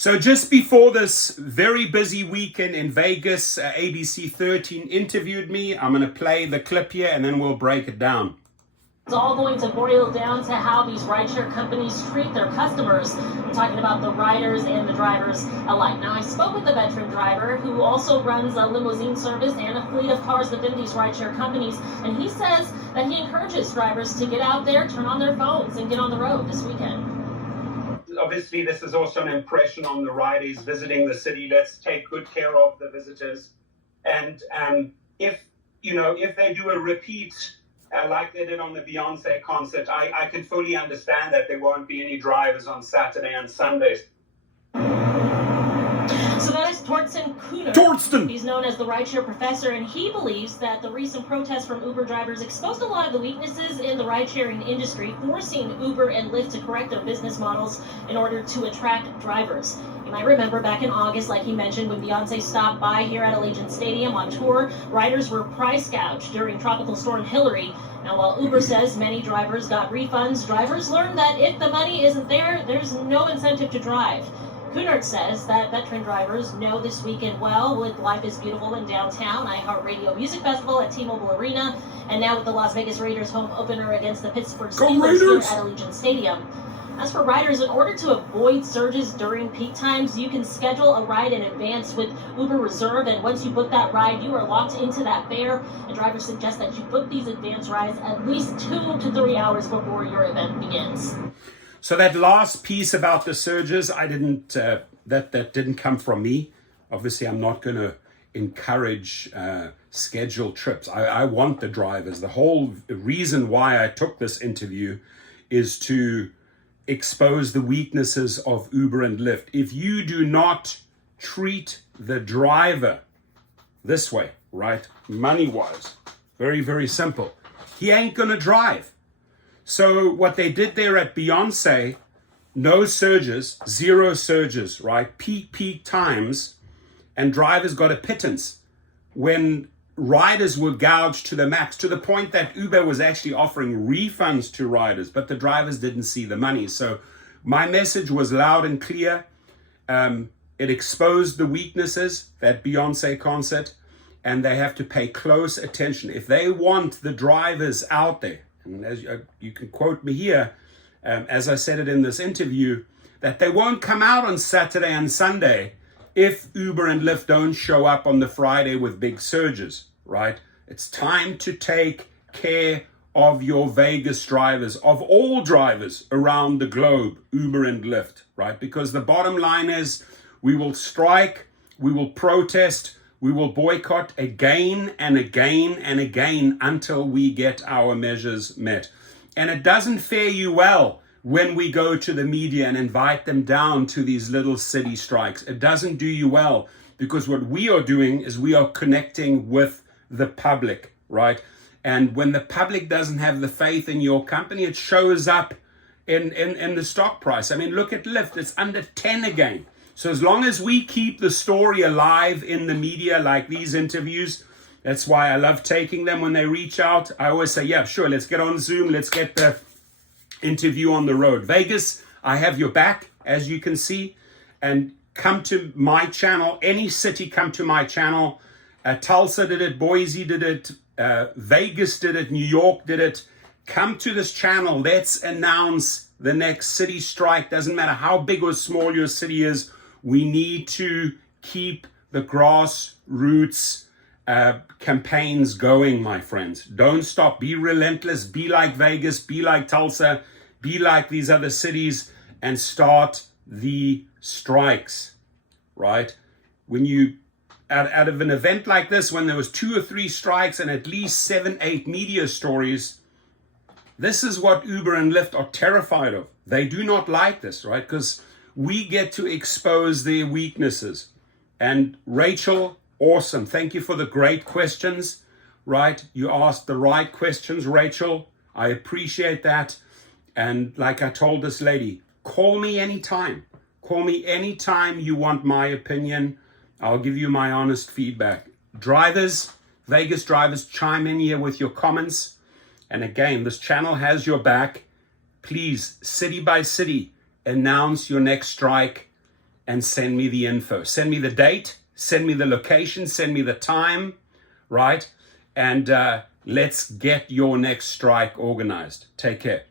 So just before this very busy weekend in Vegas, ABC13 interviewed me. I'm going to play the clip here and then we'll break it down. It's all going to boil down to how these rideshare companies treat their customers. I'm talking about the riders and the drivers alike. Now, I spoke with the veteran driver who also runs a limousine service and a fleet of cars within these rideshare companies, and he says that he encourages drivers to get out there, turn on their phones, and get on the road this weekend. Obviously, this is also an impression on the riders visiting the city. Let's take good care of the visitors. And if they do a repeat like they did on the Beyonce concert, I can fully understand that there won't be any drivers on Saturday and Sundays. So that is Torsten Kuhner. Torsten! He's known as the rideshare professor, and he believes that the recent protests from Uber drivers exposed a lot of the weaknesses in the ride-sharing industry, forcing Uber and Lyft to correct their business models in order to attract drivers. You might remember back in August, like he mentioned, when Beyonce stopped by here at Allegiant Stadium on tour, riders were price gouged during Tropical Storm Hillary. Now, while Uber says many drivers got refunds, drivers learned that if the money isn't there, there's no incentive to drive. Kunert says that veteran drivers know this weekend well with Life is Beautiful in downtown, iHeartRadio Music Festival at T-Mobile Arena, and now with the Las Vegas Raiders home opener against the Pittsburgh Steelers here at Allegiant Stadium. As for riders, in order to avoid surges during peak times, you can schedule a ride in advance with Uber Reserve, and once you book that ride, you are locked into that fare. And drivers suggest that you book these advance rides at least 2 to 3 hours before your event begins. So that last piece about the surges, I didn't. That didn't come from me. Obviously, I'm not going to encourage scheduled trips. I want the drivers. The whole reason why I took this interview is to expose the weaknesses of Uber and Lyft. If you do not treat the driver this way, right, money-wise, very, very simple, he ain't going to drive. So what they did there at Beyonce, no surges, 0 surges, right? Peak times, and drivers got a pittance when riders were gouged to the max, to the point that Uber was actually offering refunds to riders, but the drivers didn't see the money. So my message was loud and clear. It exposed the weaknesses, that Beyonce concert, and they have to pay close attention. If they want the drivers out there, and as you can quote me here, as I said it in this interview, that they won't come out on Saturday and Sunday if Uber and Lyft don't show up on the Friday with big surges, right? It's time to take care of your Vegas drivers, of all drivers around the globe, Uber and Lyft, right? Because the bottom line is we will strike, we will protest, we will boycott again and again and again until we get our measures met. And it doesn't fare you well when we go to the media and invite them down to these little city strikes. It doesn't do you well, because what we are doing is we are connecting with the public, right? And when the public doesn't have the faith in your company, it shows up in the stock price. I mean, look at Lyft, it's under 10 again. So as long as we keep the story alive in the media, like these interviews, that's why I love taking them when they reach out. I always say, yeah, sure, let's get on Zoom. Let's get the interview on the road. Vegas, I have your back, as you can see. And come to my channel. Any city, come to my channel. Tulsa did it. Boise did it. Vegas did it. New York did it. Come to this channel. Let's announce the next city strike. Doesn't matter how big or small your city is. We need to keep the grassroots campaigns going, my friends. Don't stop. Be relentless. Be like Vegas. Be like Tulsa. Be like these other cities and start the strikes, right? When you, out of an event like this, when there was 2 or 3 strikes and at least 7, 8 media stories, this is what Uber and Lyft are terrified of. They do not like this, right? Because we get to expose their weaknesses. And Rachel, awesome. Thank you for the great questions, right? You asked the right questions, Rachel. I appreciate that. And like I told this lady, call me anytime. Call me anytime you want my opinion. I'll give you my honest feedback. Drivers, Vegas drivers, chime in here with your comments. And again, this channel has your back. Please, city by city, announce your next strike and send me the info. Send me the date, send me the location, send me the time, right? And let's get your next strike organized. Take care.